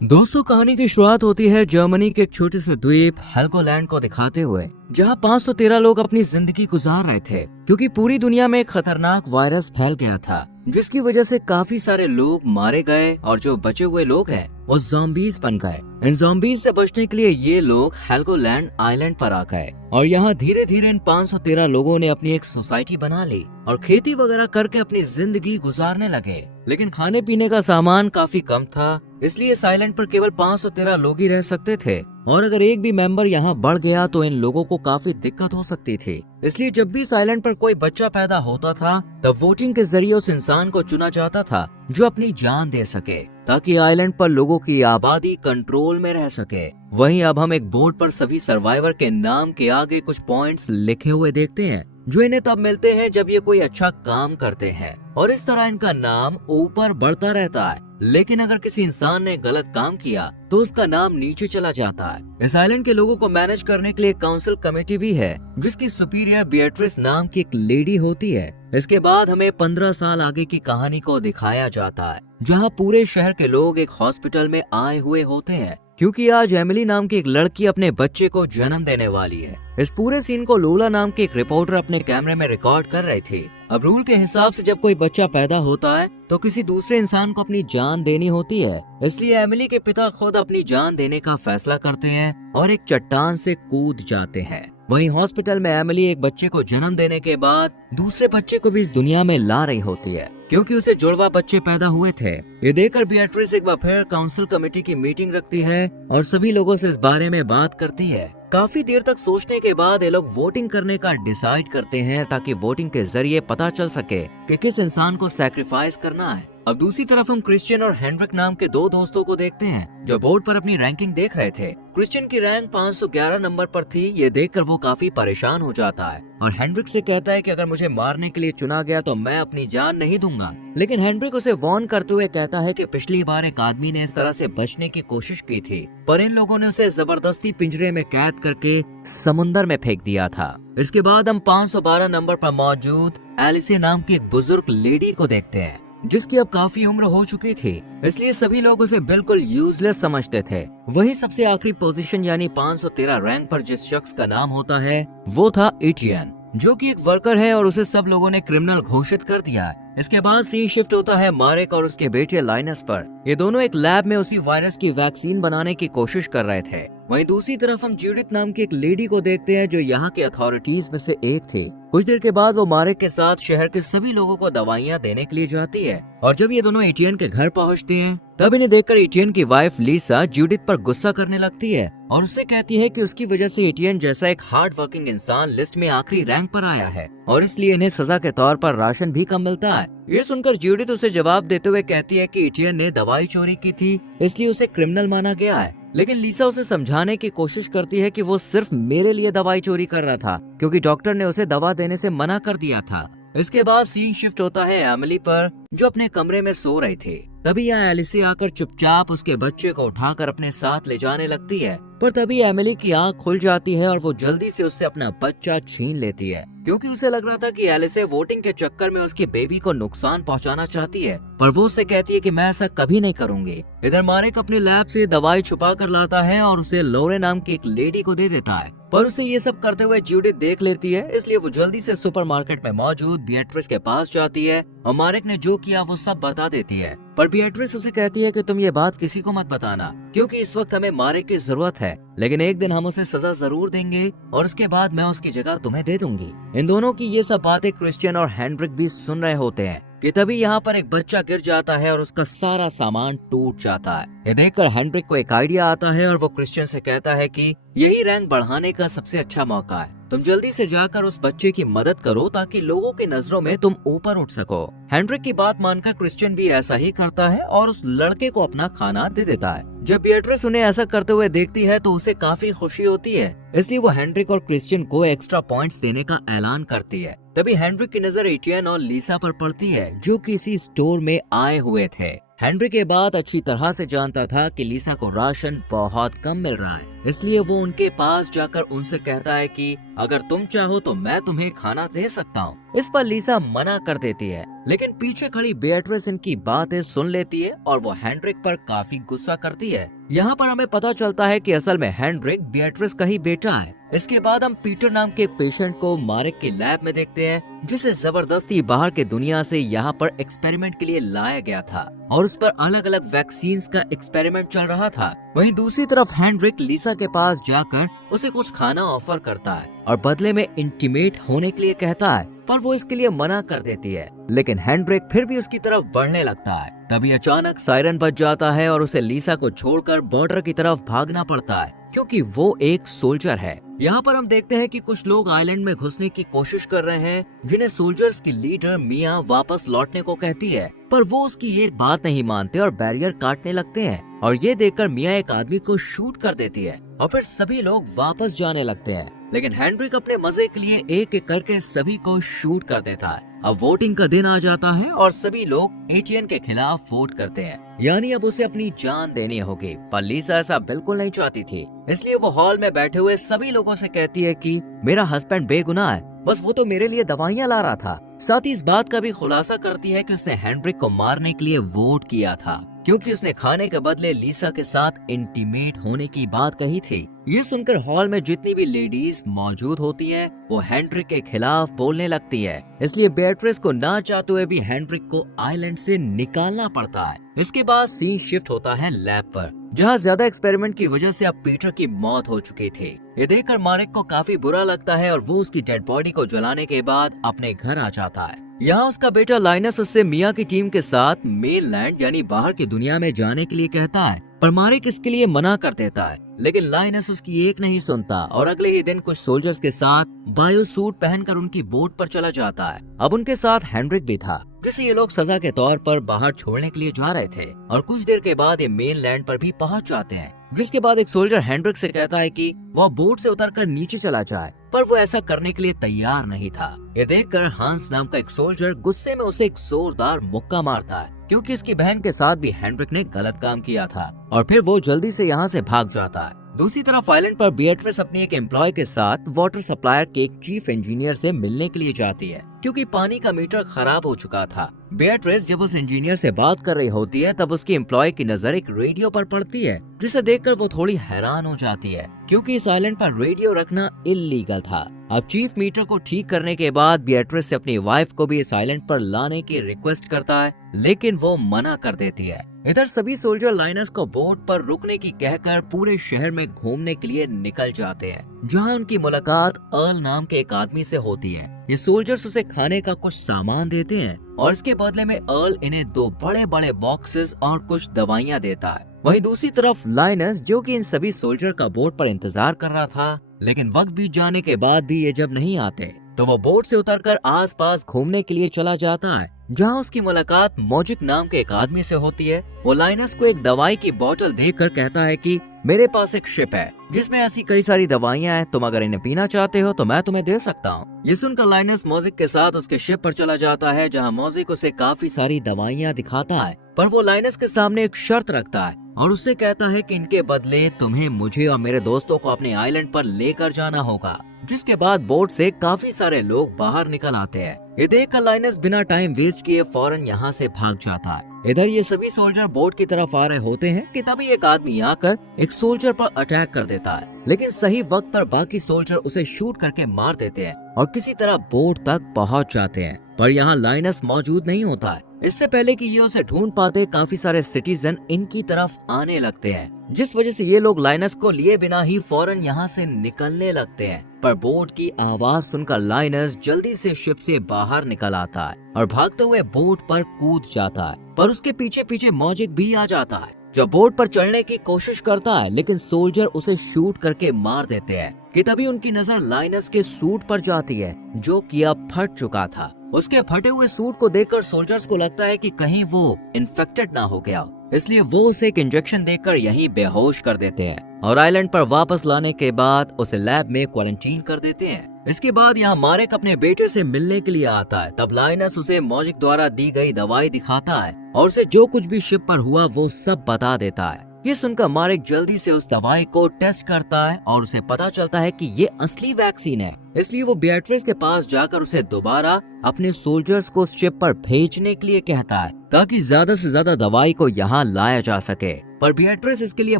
दोस्तों, कहानी की शुरुआत होती है जर्मनी के एक छोटे से द्वीप हेल्गोलैंड को दिखाते हुए, जहां 513 लोग अपनी जिंदगी गुजार रहे थे क्योंकि पूरी दुनिया में एक खतरनाक वायरस फैल गया था, जिसकी वजह से काफी सारे लोग मारे गए और जो बचे हुए लोग हैं वो ज़ॉम्बीज बन गए। इन ज़ॉम्बीज से बचने के लिए ये लोग हेल्गोलैंड आइलैंड पर आ गए और यहाँ धीरे धीरे इन 513 लोगों ने अपनी एक सोसाइटी बना ली और खेती वगैरह करके अपनी जिंदगी गुजारने लगे। लेकिन खाने पीने का सामान काफी कम था, इसलिए इस आइलैंड पर केवल 513 लोग ही रह सकते थे और अगर एक भी मेंबर यहाँ बढ़ गया तो इन लोगों को काफी दिक्कत हो सकती थी। इसलिए जब भी इस आइलैंड पर कोई बच्चा पैदा होता था तब वोटिंग के जरिए उस इंसान को चुना जाता था जो अपनी जान दे सके, ताकि आइलैंड पर लोगों की आबादी कंट्रोल में रह सके। वहीं अब हम एक बोर्ड पर सभी सर्वाइवर के नाम के आगे कुछ पॉइंट्स लिखे हुए देखते हैं जो इन्हें तब मिलते हैं जब ये कोई अच्छा काम करते हैं, और इस तरह इनका नाम ऊपर बढ़ता रहता है। लेकिन अगर किसी इंसान ने गलत काम किया तो उसका नाम नीचे चला जाता है। इस आइलैंड के लोगों को मैनेज करने के लिए काउंसिल कमेटी भी है जिसकी सुपीरियर बिएट्रिस नाम की एक लेडी होती है। इसके बाद हमें 15 साल आगे की कहानी को दिखाया जाता है जहाँ पूरे शहर के लोग एक हॉस्पिटल में आए हुए होते हैं क्योंकि आज एमिली नाम की एक लड़की अपने बच्चे को जन्म देने वाली है। इस पूरे सीन को लोला नाम की एक रिपोर्टर अपने कैमरे में रिकॉर्ड कर रही थी। अब रूल के हिसाब से जब कोई बच्चा पैदा होता है तो किसी दूसरे इंसान को अपनी जान देनी होती है, इसलिए एमिली के पिता खुद अपनी जान देने का फैसला करते हैं और एक चट्टान से कूद जाते हैं। वहीं हॉस्पिटल में एमिली एक बच्चे को जन्म देने के बाद दूसरे बच्चे को भी इस दुनिया में ला रही होती है क्योंकि उसे जुड़वा बच्चे पैदा हुए थे। ये देखकर बिएट्रिस एक बार फिर काउंसिल कमेटी की मीटिंग रखती है और सभी लोगों से इस बारे में बात करती है। काफी देर तक सोचने के बाद ये लोग वोटिंग करने का डिसाइड करते हैं ताकि वोटिंग के जरिए पता चल सके कि किस इंसान को सैक्रिफाइस करना है। अब दूसरी तरफ हम क्रिश्चियन और हेनरिक नाम के दो दोस्तों को देखते हैं जो बोर्ड पर अपनी रैंकिंग देख रहे थे। क्रिश्चियन की रैंक 511 नंबर पर थी। ये देखकर वो काफी परेशान हो जाता है और हेनरिक से कहता है कि अगर मुझे मारने के लिए चुना गया तो मैं अपनी जान नहीं दूंगा। लेकिन हेनरिक उसे वार्न करते हुए कहता है कि पिछली बार एक आदमी ने इस तरह से बचने की कोशिश की थी पर इन लोगों ने उसे जबरदस्ती पिंजरे में कैद करके समुंदर में फेंक दिया था। इसके बाद हम 512 नंबर पर मौजूद एलिसे नाम की एक बुजुर्ग लेडी को देखते हैं जिसकी अब काफी उम्र हो चुकी थी, इसलिए सभी लोग उसे बिल्कुल यूजलेस समझते थे। वहीं सबसे आखिरी पोजीशन यानी 513 रैंक पर जिस शख्स का नाम होता है वो था एटियन, जो कि एक वर्कर है और उसे सब लोगों ने क्रिमिनल घोषित कर दिया है। इसके बाद सीन शिफ्ट होता है मारेक और उसके बेटे लाइनस पर। ये दोनों एक लैब में उसी वायरस की वैक्सीन बनाने की कोशिश कर रहे थे। वहीं दूसरी तरफ हम जूडिथ नाम की एक लेडी को देखते हैं जो यहाँ के अथॉरिटीज में से एक थी। कुछ देर के बाद वो मारेक के साथ शहर के सभी लोगों को दवाइयाँ देने के लिए जाती है और जब ये दोनों एटियन के घर पहुँचते हैं तब इन्हें देखकर एटियन की वाइफ लीसा जूडिथ पर गुस्सा करने लगती है और उससे कहती है कि उसकी वजह से एटियन जैसा एक हार्ड वर्किंग इंसान लिस्ट में आखिरी रैंक पर आया है और इसलिए इन्हें सजा के तौर पर राशन भी कम मिलता है। ये सुनकर जूडिथ उसे जवाब देते हुए कहती है कि एटियन ने दवाई चोरी की थी इसलिए उसे क्रिमिनल माना गया है। लेकिन लीसा उसे समझाने की कोशिश करती है कि वो सिर्फ मेरे लिए दवाई चोरी कर रहा था क्योंकि डॉक्टर ने उसे दवा देने से मना कर दिया था। इसके बाद सीन शिफ्ट होता है एमिली पर जो अपने कमरे में सो रही थी। तभी यहाँ एलिसी आकर चुपचाप उसके बच्चे को उठाकर अपने साथ ले जाने लगती है, पर तभी एमिली की आंख खुल जाती है और वो जल्दी से उससे अपना बच्चा छीन लेती है क्योंकि उसे लग रहा था कि एलिसे वोटिंग के चक्कर में उसके बेबी को नुकसान पहुंचाना चाहती है, पर वो उससे कहती है कि मैं ऐसा कभी नहीं करूंगी। इधर मारेक अपनी लैब से दवाई छुपा कर लाता है और उसे लोरे नाम की एक लेडी को दे देता है, पर उसे ये सब करते हुए जूडिथ देख लेती है, इसलिए वो जल्दी से सुपरमार्केट में मौजूद बिएट्रिस के पास जाती है और मारेक ने जो किया वो सब बता देती है। पर बिएट्रिस उसे कहती है कि तुम ये बात किसी को मत बताना क्योंकि इस वक्त हमें मारेक की जरूरत है, लेकिन एक दिन हम उसे सजा जरूर देंगे और उसके बाद मैं उसकी जगह तुम्हें दे दूंगी। इन दोनों की ये सब बातें क्रिश्चियन और हेनरिक भी सुन रहे होते हैं कि तभी यहाँ पर एक बच्चा गिर जाता है और उसका सारा सामान टूट जाता है। ये देखकर हेनरिक को एक आइडिया आता है और वो क्रिश्चियन से कहता है कि यही रैंक बढ़ाने का सबसे अच्छा मौका है, तुम जल्दी से जाकर उस बच्चे की मदद करो ताकि लोगों की नजरों में तुम ऊपर उठ सको। हेनरिक की बात मानकर क्रिश्चियन भी ऐसा ही करता है और उस लड़के को अपना खाना दे देता है। जब बिएट्रिस उन्हें ऐसा करते हुए देखती है तो उसे काफी खुशी होती है, इसलिए वो हेनरिक और क्रिश्चियन को एक्स्ट्रा पॉइंट्स देने का ऐलान करती है। तभी हेनरिक की नजर एटियन और लीसा पर पड़ती है जो किसी स्टोर में आए हुए थे। हेनरिक ये बात अच्छी तरह से जानता था कि लीसा को राशन बहुत कम मिल रहा है, इसलिए वो उनके पास जाकर उनसे कहता है कि अगर तुम चाहो तो मैं तुम्हें खाना दे सकता हूँ। इस पर लीसा मना कर देती है लेकिन पीछे खड़ी बेatrice इनकी बातें सुन लेती है और वो हेनरिक पर काफी गुस्सा करती है। यहाँ पर हमें पता चलता है कि असल में हेनरिक बेatrice का ही बेटा है। इसके बाद हम पीटर नाम के एक पेशेंट को मारेक के लैब में देखते हैं, जिसे जबरदस्ती बाहर के दुनिया से यहाँ पर एक्सपेरिमेंट के लिए लाया गया था और उस पर अलग अलग वैक्सीन्स का एक्सपेरिमेंट चल रहा था। वहीं दूसरी तरफ हेनरिक लीसा के पास जाकर उसे कुछ खाना ऑफर करता है और बदले में इंटीमेट होने के लिए कहता है, पर वो इसके लिए मना कर देती है। लेकिन हेनरिक फिर भी उसकी तरफ बढ़ने लगता है। तभी अचानक सायरन बज जाता है और उसे लीसा को छोड़कर बॉर्डर की तरफ भागना पड़ता है, क्योंकि वो एक सोल्जर है। यहाँ पर हम देखते हैं कि कुछ लोग आइलैंड में घुसने की कोशिश कर रहे हैं, जिन्हें सोल्जर्स की लीडर मिया वापस लौटने को कहती है, पर वो उसकी एक बात नहीं मानते और बैरियर काटने लगते हैं। और ये देखकर मिया एक आदमी को शूट कर देती है और फिर सभी लोग वापस जाने लगते हैं। लेकिन हेनरिक अपने मजे के लिए एक एक करके सभी को शूट कर देता है। अब वोटिंग का दिन आ जाता है और सभी लोग एटीएन के खिलाफ वोट करते हैं, यानी अब उसे अपनी जान देनी होगी। पर लीसा ऐसा बिल्कुल नहीं चाहती थी, इसलिए वो हॉल में बैठे हुए सभी लोगों से कहती है कि मेरा हस्बैंड बेगुनाह है, बस वो तो मेरे लिए दवाइयाँ ला रहा था। साथ ही इस बात का भी खुलासा करती है कि उसने हेनरिक को मारने के लिए वोट किया था, क्योंकि उसने खाने के बदले लीसा के साथ इंटीमेट होने की बात कही थी। ये सुनकर हॉल में जितनी भी लेडीज मौजूद होती हैं, वो हेनरिक के खिलाफ बोलने लगती है। इसलिए बेatrice को ना चाहते हुए भी हेनरिक को आइलैंड से निकालना पड़ता है। इसके बाद सीन शिफ्ट होता है लैब पर, जहाँ ज्यादा एक्सपेरिमेंट की वजह से अब पीटर की मौत हो चुकी थी। ये देखकर मारेक को काफी बुरा लगता है और वो उसकी डेड बॉडी को जलाने के बाद अपने घर आ जाता है। यहाँ उसका बेटा लाइनस उससे मिया की टीम के साथ मेनलैंड यानी बाहर की दुनिया में जाने के लिए कहता है, पर मारेक इसके लिए मना कर देता है। लेकिन लाइनस उसकी एक नहीं सुनता और अगले ही दिन कुछ सोल्जर्स के साथ बायो सूट पहनकर उनकी बोट पर चला जाता है। अब उनके साथ हेनरिक भी था, जिसे ये लोग सजा के तौर पर बाहर छोड़ने के लिए जा रहे थे। और कुछ देर के बाद ये मेनलैंड पर भी पहुंच जाते हैं, जिसके बाद एक सोल्जर हेनरिक से कहता है कि वह बोट से उतरकर नीचे चला जाए, पर वो ऐसा करने के लिए तैयार नहीं था। ये देखकर हांस नाम का एक सोल्जर गुस्से में उसे एक जोरदार मुक्का मारता है, क्योंकि इसकी बहन के साथ भी हेनरिक ने गलत काम किया था। और फिर वो जल्दी से यहाँ से भाग जाता है। दूसरी तरफ आइलैंड पर बेatrice अपनी एक एम्प्लॉय के साथ वाटर सप्लायर के एक चीफ इंजीनियर से मिलने के लिए जाती है, क्योंकि पानी का मीटर खराब हो चुका था। बेatrice जब उस इंजीनियर से बात कर रही होती है, तब उसकी एम्प्लॉय की नजर एक रेडियो पर पड़ती है, जिसे देखकर वो थोड़ी हैरान हो जाती है, क्योंकि इस आइलैंड पर रेडियो रखना इल्लीगल था। अब चीफ मीटर को ठीक करने के बाद बेatrice से अपनी वाइफ को भी इस आइलैंड पर लाने की रिक्वेस्ट करता है, लेकिन वो मना कर देती है। इधर सभी सोल्जर लाइनस को बोट पर रुकने की कहकर पूरे शहर में घूमने के लिए निकल जाते हैं, जहां उनकी मुलाकात अर्ल नाम के एक आदमी से होती है। ये सोल्जर्स उसे खाने का कुछ सामान देते हैं और इसके बदले में अर्ल इन्हें 2 बड़े बड़े बॉक्सेस और कुछ दवाइयाँ देता है। वहीं दूसरी तरफ लाइनस, जो कि इन सभी सोल्जर का बोट पर इंतजार कर रहा था, लेकिन वक्त बीत जाने के बाद भी ये जब नहीं आते, तो वो बोट से उतरकर आसपास घूमने के लिए चला जाता है, जहां उसकी मुलाकात मॉजिक नाम के एक आदमी से होती है। वो लाइनस को एक दवाई की बोतल देकर कहता है कि मेरे पास एक शिप है जिसमें ऐसी कई सारी दवाइयां हैं, तुम अगर इन्हें पीना चाहते हो तो मैं तुम्हें दे सकता हूँ। ये सुनकर लाइनस मॉजिक के साथ उसके शिप पर चला जाता है, जहाँ मॉजिक उसे काफी सारी दवाइयां दिखाता है, पर वो लाइनस के सामने एक शर्त रखता है और उससे कहता है कि इनके बदले तुम्हें मुझे और मेरे दोस्तों को अपने आइलैंड पर लेकर जाना होगा। जिसके बाद बोट से काफी सारे लोग बाहर निकल आते हैं। ये देखकर लाइनस बिना टाइम वेस्ट किए फौरन यहाँ से भाग जाता है। इधर ये सभी सोल्जर बोट की तरफ आ रहे होते हैं कि तभी एक आदमी आकर एक सोल्जर पर अटैक कर देता है, लेकिन सही वक्त पर बाकी सोल्जर उसे शूट करके मार देते हैं और किसी तरह बोट तक पहुँच जाते हैं। पर यहाँ लाइनस मौजूद नहीं होता है। इससे पहले कि ये उसे ढूंढ पाते, काफी सारे सिटीजन इनकी तरफ आने लगते हैं, जिस वजह से ये लोग लाइनस को लिए बिना ही फौरन यहाँ से निकलने लगते हैं। पर बोट की आवाज सुनकर लाइनस जल्दी से शिप से बाहर निकल आता है और भागते हुए बोट पर कूद जाता है, पर उसके पीछे पीछे मॉजिक भी आ जाता है, जो बोट पर चढ़ने की कोशिश करता है, लेकिन सोल्जर उसे शूट करके मार देते हैं। कि तभी उनकी नजर लाइनस के सूट पर जाती है, जो कि अब फट चुका था। उसके फटे हुए सूट को देखकर सोल्जर्स को लगता है कि कहीं वो इन्फेक्टेड ना हो गया, इसलिए वो उसे एक इंजेक्शन देकर यहीं बेहोश कर देते हैं और आइलैंड पर वापस लाने के बाद उसे लैब में क्वारंटीन कर देते हैं। इसके बाद यहाँ मारेक अपने बेटे से मिलने के लिए आता है। तब लाइनस उसे मॉजिक द्वारा दी गई दवाई दिखाता है और उसे जो कुछ भी शिप पर हुआ वो सब बता देता है। ये सुनकर मार्क जल्दी से उस दवाई को टेस्ट करता है और उसे पता चलता है कि ये असली वैक्सीन है। इसलिए वो बियाट्रिस के पास जाकर उसे दोबारा अपने सोल्जर्स को उस शिप पर भेजने के लिए कहता है ताकि ज्यादा से ज्यादा दवाई को यहाँ लाया जा सके। पर बियाट्रिस इसके लिए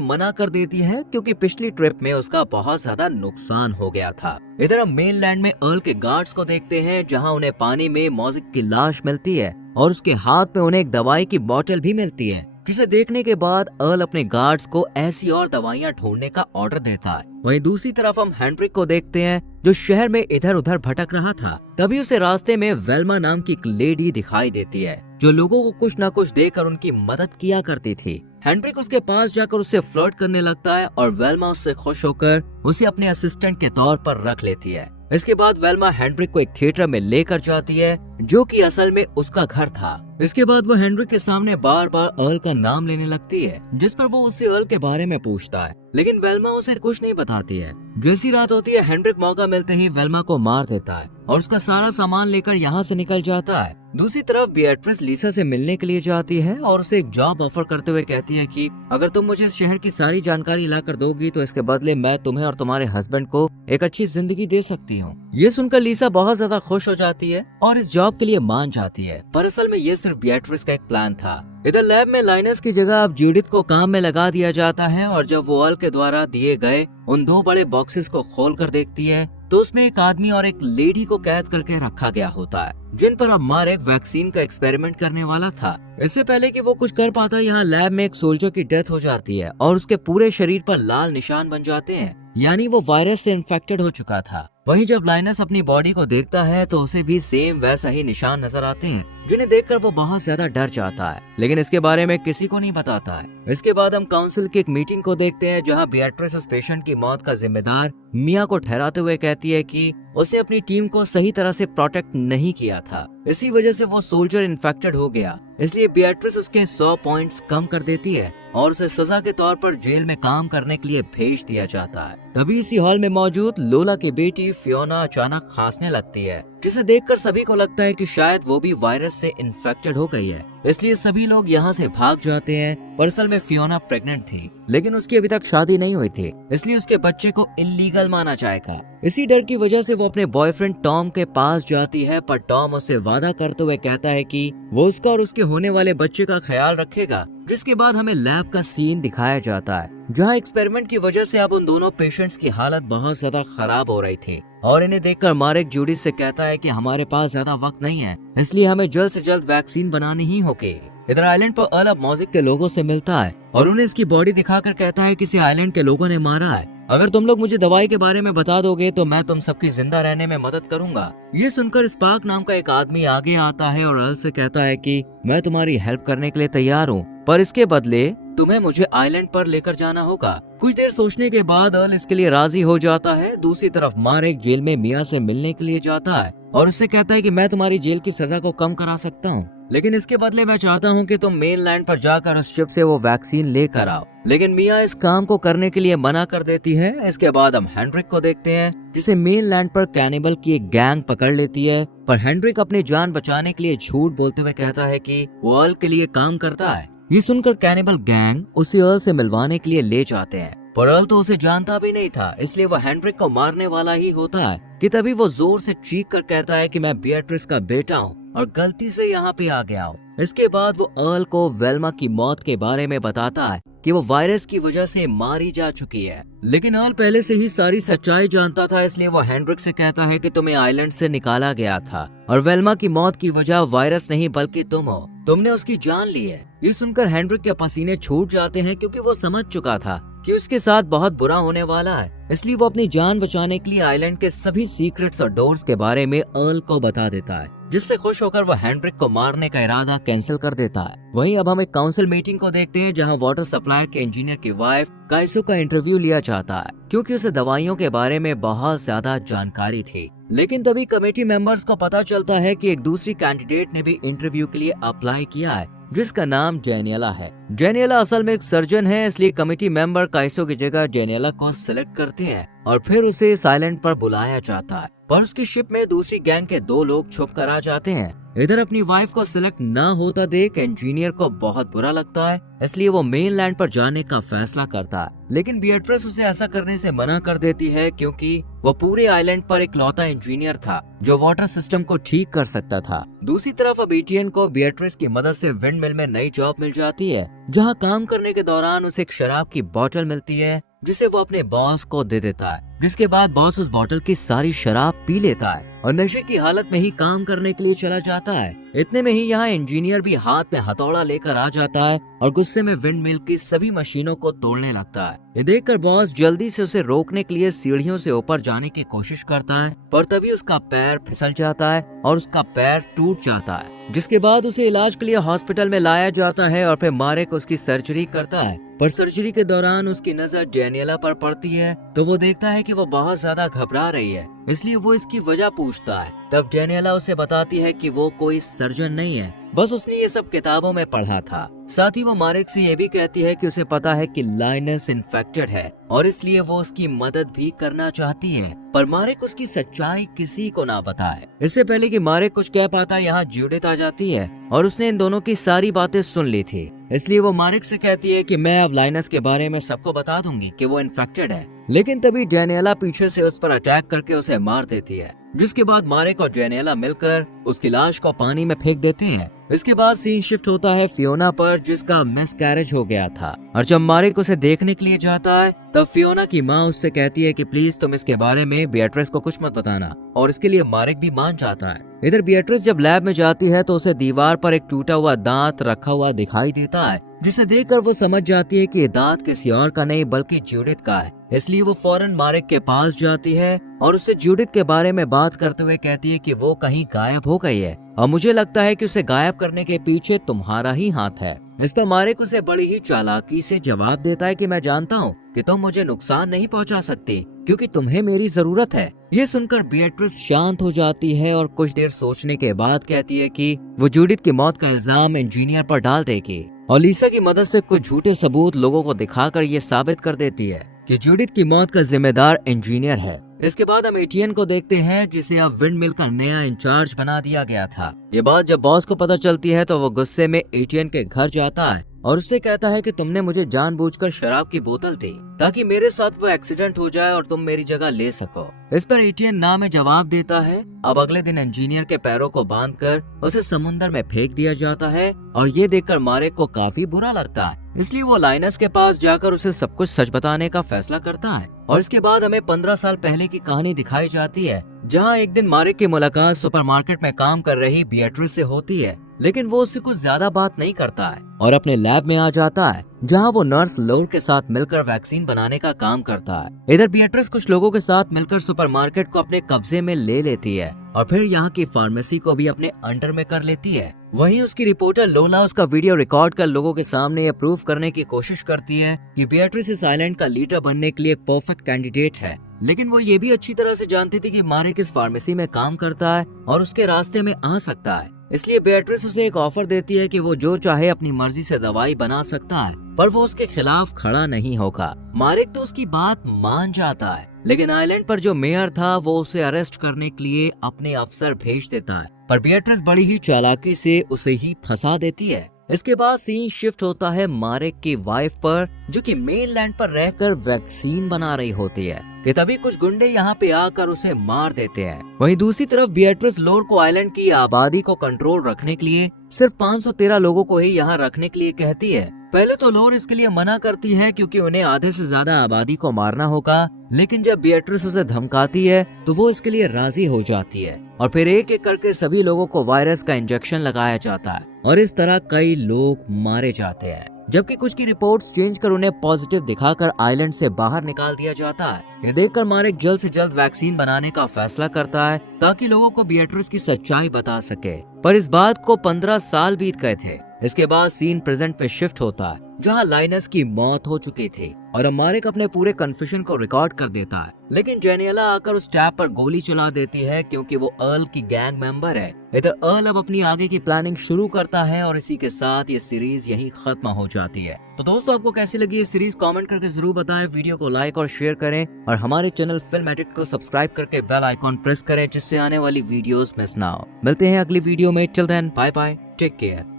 मना कर देती है क्योंकि पिछली ट्रिप में उसका बहुत ज्यादा नुकसान हो गया था। इधर हम मेनलैंड में अर्ल के गार्ड्स को देखते हैं जहाँ उन्हें पानी में मॉजिक की लाश मिलती है और उसके हाथ में उन्हें एक दवाई की बोतल भी मिलती है, जिसे देखने के बाद अर्ल अपने गार्ड्स को ऐसी और दवाइयां ढूंढने का ऑर्डर देता है। वहीं दूसरी तरफ हम हेनरिक को देखते हैं जो शहर में इधर उधर भटक रहा था। तभी उसे रास्ते में वेल्मा नाम की एक लेडी दिखाई देती है जो लोगों को कुछ न कुछ देकर उनकी मदद किया करती थी। हेनरिक उसके पास जाकर उससे फ्लर्ट करने लगता है और वेल्मा उससे खुश होकर उसे अपने असिस्टेंट के तौर पर रख लेती है। इसके बाद वेल्मा हेनरिक को एक थिएटर में लेकर जाती है जो कि असल में उसका घर था। इसके बाद वो हेनरिक के सामने बार बार अर्ल का नाम लेने लगती है, जिस पर वो उससे अर्ल के बारे में पूछता है, लेकिन वेल्मा उसे कुछ नहीं बताती है। जैसी रात होती है हेनरिक मौका मिलते ही वेल्मा को मार देता है और उसका सारा सामान लेकर यहाँ से निकल जाता है। दूसरी तरफ बियाट्रिस लीसा से मिलने के लिए जाती है और उसे एक जॉब ऑफर करते हुए कहती है कि अगर तुम मुझे इस शहर की सारी जानकारी ला कर दोगी तो इसके बदले मैं तुम्हें और तुम्हारे हस्बैंड को एक अच्छी जिंदगी दे सकती हूँ। ये सुनकर लीसा बहुत ज्यादा खुश हो जाती है और इस जॉब के लिए मान जाती है, पर असल में ये सिर्फ बियाट्रिस का एक प्लान था। इधर लैब में लाइनस की जगह अब जूडिथ को काम में लगा दिया जाता है और जब वो अर्ल के द्वारा दिए गए उन 2 बड़े बॉक्सेस को खोल कर देखती है तो उसमें एक आदमी और एक लेडी को कैद करके रखा गया होता है, जिन पर अब मार्क वैक्सीन का एक्सपेरिमेंट करने वाला था। इससे पहले कि वो कुछ कर पाता, यहाँ लैब में एक सोल्जर की डेथ हो जाती है और उसके पूरे शरीर पर लाल निशान बन जाते हैं, यानी वो वायरस से इन्फेक्टेड हो चुका था। वहीं जब लाइनस अपनी बॉडी को देखता है तो उसे भी सेम वैसा ही निशान नजर आते हैं, जिन्हें देखकर वो बहुत ज्यादा डर जाता है, लेकिन इसके बारे में किसी को नहीं बताता है। इसके बाद हम काउंसिल की एक मीटिंग को देखते हैं जहां बियाट्रिस उस पेशेंट की मौत का जिम्मेदार मिया को ठहराते हुए कहती है कि उसने अपनी टीम को सही तरह से प्रोटेक्ट नहीं किया था, इसी वजह से वो सोल्जर इन्फेक्टेड हो गया। इसलिए बियाट्रिस उसके 100 पॉइंट्स कम कर देती है और उसे सजा के तौर पर जेल में काम करने के लिए भेज दिया जाता है। तभी इसी हॉल में मौजूद लोला की बेटी फियोना अचानक खांसने लगती है, जिसे देखकर सभी को लगता है कि शायद वो भी वायरस से इन्फेक्टेड हो गई है। इसलिए सभी लोग यहाँ से भाग जाते हैं, पर असल में फियोना प्रेग्नेंट थी, लेकिन उसकी अभी तक शादी नहीं हुई थी, इसलिए उसके बच्चे को इल्लीगल माना जाएगा। इसी डर की वजह से वो अपने बॉयफ्रेंड टॉम के पास जाती है, पर टॉम उससे वादा करते हुए कहता है कि वो उसका और उसके होने वाले बच्चे का ख्याल रखेगा। जिसके बाद हमें लैब का सीन दिखाया जाता है जहाँ एक्सपेरिमेंट की वजह से अब उन दोनों पेशेंट्स की हालत बहुत ज्यादा खराब हो रही थी और इन्हें देखकर मार्क जूडिथ से कहता है कि हमारे पास ज्यादा वक्त नहीं है, इसलिए हमें जल्द से जल्द वैक्सीन बनानी ही होगी। इधर आइलैंड पर अर्ल अब मॉजिक के लोगों से मिलता है और उन्हें इसकी बॉडी दिखाकर कहता है कि इसे आइलैंड के लोगों ने मारा है। अगर तुम लोग मुझे दवाई के बारे में बता दोगे तो मैं तुम सबकी जिंदा रहने में मदद करूंगा। ये सुनकर स्पार्क नाम का एक आदमी आगे आता है और अर्ल से कहता है कि मैं तुम्हारी हेल्प करने के लिए तैयार हूँ, पर इसके बदले तुम्हें मुझे आइलैंड पर लेकर जाना होगा। कुछ देर सोचने के बाद अर्ल इसके लिए राजी हो जाता है। दूसरी तरफ मार्क जेल में मिया से मिलने के लिए जाता है और उससे कहता है कि मैं तुम्हारी जेल की सजा को कम करा सकता हूँ, लेकिन इसके बदले मैं चाहता हूँ कि तुम मेनलैंड पर जाकर उस शिप से वो वैक्सीन लेकर आओ। लेकिन मिया इस काम को करने के लिए मना कर देती है। इसके बाद हम हेनरिक को देखते हैं जिसे मेनलैंड पर कैनिबल की एक गैंग पकड़ लेती है, पर हेनरिक अपनी जान बचाने के लिए झूठ बोलते हुए कहता है कि वो अर्ल के लिए काम करता है। ये सुनकर कैनिबल गैंग उसे अर्ल से मिलवाने के लिए ले जाते हैं, पर अर्ल तो उसे जानता भी नहीं था, इसलिए वो हेनरिक को मारने वाला ही होता है कि तभी वो जोर से चीख कर कहता है कि मैं बियाट्रिस का बेटा हूँ और गलती से यहाँ पे आ गया हूँ। इसके बाद वो अर्ल को वेल्मा की मौत के बारे में बताता है कि वो वायरस की वजह से मारी जा चुकी है, लेकिन अर्ल पहले से ही सारी सच्चाई जानता था, इसलिए वो हेनरिक से कहता है कि तुम्हें आइलैंड से निकाला गया था और वेल्मा की मौत की वजह वायरस नहीं बल्कि तुम हो, तुमने उसकी जान ली है। ये सुनकर हेनरिक के पसीने छूट जाते हैं क्योंकि वो समझ चुका था कि उसके साथ बहुत बुरा होने वाला है, इसलिए वो अपनी जान बचाने के लिए आइलैंड के सभी सीक्रेट्स और डोर्स के बारे में अर्ल को बता देता है, जिससे खुश होकर वो हेनरिक को मारने का इरादा कैंसिल कर देता है। वहीं अब हम एक काउंसिल मीटिंग को देखते हैं जहां वाटर सप्लायर के इंजीनियर की वाइफ काइसो का इंटरव्यू लिया जाता है क्योंकि उसे दवाइयों के बारे में बहुत ज्यादा जानकारी थी। लेकिन तभी कमेटी मेंबर्स को पता चलता है कि एक दूसरी कैंडिडेट ने भी इंटरव्यू के लिए अप्लाई किया है, जिसका नाम जेनियला है। जेनियला असल में एक सर्जन है, इसलिए कमेटी मेंबर काइसो की जगह जेनियला को सिलेक्ट करते हैं और फिर उसे इस आइलैंड पर बुलाया जाता है, पर उसकी शिप में दूसरी गैंग के 2 लोग छुप कर आ जाते हैं इधर अपनी वाइफ को सिलेक्ट न होता देख इंजीनियर को बहुत बुरा लगता है, इसलिए वो मेनलैंड पर जाने का फैसला करता है। लेकिन बिएट्रिस उसे ऐसा करने से मना कर देती है क्योंकि वो पूरे आइलैंड पर इकलौता इंजीनियर था जो वाटर सिस्टम को ठीक कर सकता था। दूसरी तरफ अब एटियन को बिएट्रिस की मदद से विंड मिल में नई जॉब मिल जाती है, जहाँ काम करने के दौरान उसे एक शराब की बोतल मिलती है जिसे वो अपने बॉस को दे देता है, जिसके बाद बॉस उस बोतल की सारी शराब पी लेता है और नशे की हालत में ही काम करने के लिए चला जाता है। इतने में ही यहाँ इंजीनियर भी हाथ में हथौड़ा लेकर आ जाता है और गुस्से में विंड मिल की सभी मशीनों को तोड़ने लगता है। ये देखकर बॉस जल्दी से उसे रोकने के लिए सीढ़ियों से ऊपर जाने की कोशिश करता है, पर तभी उसका पैर फिसल जाता है और उसका पैर टूट जाता है, जिसके बाद उसे इलाज के लिए हॉस्पिटल में लाया जाता है और फिर मारेक उसकी सर्जरी करता है। पर सर्जरी के दौरान उसकी नजर डेनियला पर पड़ती है तो वो देखता है कि वो बहुत ज्यादा घबरा रही है, इसलिए वो इसकी वजह पूछता है। तब डेनियला उसे बताती है कि वो कोई सर्जन नहीं है, बस उसने ये सब किताबों में पढ़ा था। साथ ही वो मारेक से ये भी कहती है कि उसे पता है कि लाइनस इन्फेक्टेड है और इसलिए वो उसकी मदद भी करना चाहती है, पर मारेक उसकी सच्चाई किसी को ना बताए। इससे पहले कि मारेक कुछ कह पाता, यहाँ जूडिथ आ जाती है और उसने इन दोनों की सारी बातें सुन ली थी, इसलिए वो मारेक से कहती है कि मैं अब लाइनस के बारे में सबको बता दूंगी कि वो इन्फेक्टेड है। लेकिन तभी डेनियला पीछे से उस पर अटैक करके उसे मार देती है, जिसके बाद मारेक और डेनियला मिलकर उसकी लाश को पानी में फेंक देते हैं। इसके बाद सीन शिफ्ट होता है फियोना पर, जिसका मिसकैरेज हो गया था, और जब मारेक उसे देखने के लिए जाता है तब फियोना की माँ उससे कहती है कि प्लीज तुम इसके बारे में बिएट्रिस को कुछ मत बताना, और इसके लिए मारेक भी मान जाता है। इधर बिएट्रिस जब लैब में जाती है तो उसे दीवार पर एक टूटा हुआ दांत रखा हुआ दिखाई देता है, जिसे देखकर वो समझ जाती है कि ये दांत किसी और का नहीं बल्कि जूडिथ का है। इसलिए वो फौरन मारेक के पास जाती है और उससे जूडिथ के बारे में बात करते हुए कहती है कि वो कहीं गायब हो गई है और मुझे लगता है कि उसे गायब करने के पीछे तुम्हारा ही हाथ है। इस पर मारेक उसे बड़ी ही चालाकी से जवाब देता है कि मैं जानता हूँ कि तुम मुझे नुकसान नहीं पहुँचा सकती क्योंकि तुम्हें मेरी जरूरत है। ये सुनकर बिएट्रिस शांत हो जाती है और कुछ देर सोचने के बाद कहती है कि वो जूडिथ की मौत का इल्जाम इंजीनियर पर डाल देगी और लीसा की मदद से कुछ झूठे सबूत लोगों को दिखाकर ये साबित कर देती है कि जूडिथ की मौत का जिम्मेदार इंजीनियर है। इसके बाद हम एटियन को देखते हैं, जिसे अब विंड मिल का नया इंचार्ज बना दिया गया था। ये बात जब बॉस को पता चलती है तो वो गुस्से में एटियन के घर जाता है और उससे कहता है कि तुमने मुझे जानबूझकर शराब की बोतल दी ताकि मेरे साथ वो एक्सीडेंट हो जाए और तुम मेरी जगह ले सको। इस पर एटियन ना में जवाब देता है। अब अगले दिन इंजीनियर के पैरों को बांधकर उसे समुद्र में फेंक दिया जाता है और ये देखकर मारेक को काफी बुरा लगता है, इसलिए वो लाइनस के पास जाकर उसे सब कुछ सच बताने का फैसला करता है। और इसके बाद हमें 15 साल पहले की कहानी दिखाई जाती है, जहाँ एक दिन मारेक की मुलाकात सुपरमार्केट में काम कर रही बिएट्रिस से होती है, लेकिन वो उससे कुछ ज्यादा बात नहीं करता है और अपने लैब में आ जाता है, जहाँ वो नर्स लोर के साथ मिलकर वैक्सीन बनाने का काम करता है। इधर बिएट्रिस कुछ लोगों के साथ मिलकर सुपरमार्केट को अपने कब्जे में ले लेती है और फिर यहाँ की फार्मेसी को भी अपने अंडर में कर लेती है। वहीं उसकी रिपोर्टर लोला उसका वीडियो रिकॉर्ड कर लोगों के सामने ये प्रूव करने की कोशिश करती है कि बिएट्रिस इस आइलैंड का लीडर बनने के लिए एक परफेक्ट कैंडिडेट है। लेकिन वो ये भी अच्छी तरह से जानती थी कि मारेक इस फार्मेसी में काम करता है और उसके रास्ते में आ सकता है, इसलिए बिएट्रिस उसे एक ऑफर देती है कि वो जो चाहे अपनी मर्जी से दवाई बना सकता है, पर वो उसके खिलाफ खड़ा नहीं होगा। मारेक तो उसकी बात मान जाता है, लेकिन आइलैंड पर जो मेयर था वो उसे अरेस्ट करने के लिए अपने अफसर भेज देता है, पर बिएट्रिस बड़ी ही चालाकी से उसे ही फंसा देती है। इसके बाद सीन शिफ्ट होता है मारेक की वाइफ पर, जो कि मेनलैंड पर रहकर वैक्सीन बना रही होती है कि तभी कुछ गुंडे यहाँ पे आकर उसे मार देते हैं। वहीं दूसरी तरफ बिएट्रिस लोर को आइलैंड की आबादी को कंट्रोल रखने के लिए सिर्फ 513 लोगों को ही यहाँ रखने के लिए कहती है। पहले तो लोर इसके लिए मना करती है क्योंकि उन्हें आधे से ज्यादा आबादी को मारना होगा, लेकिन जब बिएट्रिस उसे धमकाती है तो वो इसके लिए राजी हो जाती है और फिर एक एक करके सभी लोगों को वायरस का इंजेक्शन लगाया जाता है और इस तरह कई लोग मारे जाते हैं, जबकि कुछ की रिपोर्ट्स चेंज कर उन्हें पॉजिटिव दिखाकर आइलैंड से बाहर निकाल दिया जाता है। ये देखकर मारेक जल्द से जल्द वैक्सीन बनाने का फैसला करता है ताकि लोगों को बिएट्रिस की सच्चाई बता सके, पर इस बात को 15 साल बीत गए थे। इसके बाद सीन प्रेजेंट पे शिफ्ट होता है, जहां लाइनस की मौत हो चुकी थी और अमारिक अपने पूरे कन्फेशन को रिकॉर्ड कर देता है, लेकिन जेनियला आकर उस टैब पर गोली चला देती है क्योंकि वो अर्ल की गैंग मेंबर है। इधर अर्ल अब अपनी आगे की प्लानिंग शुरू करता है और इसी के साथ ये सीरीज यहीं खत्म हो जाती है। तो दोस्तों, आपको कैसी लगी ये सीरीज कमेंट करके जरूर बताएं, वीडियो को लाइक और शेयर करें और हमारे चैनल फिल्म एडिट को सब्सक्राइब करके बेल आइकॉन प्रेस करें जिससे आने वाली वीडियोस मिस ना हो। मिलते हैं अगली वीडियो में, till then bye bye, take care.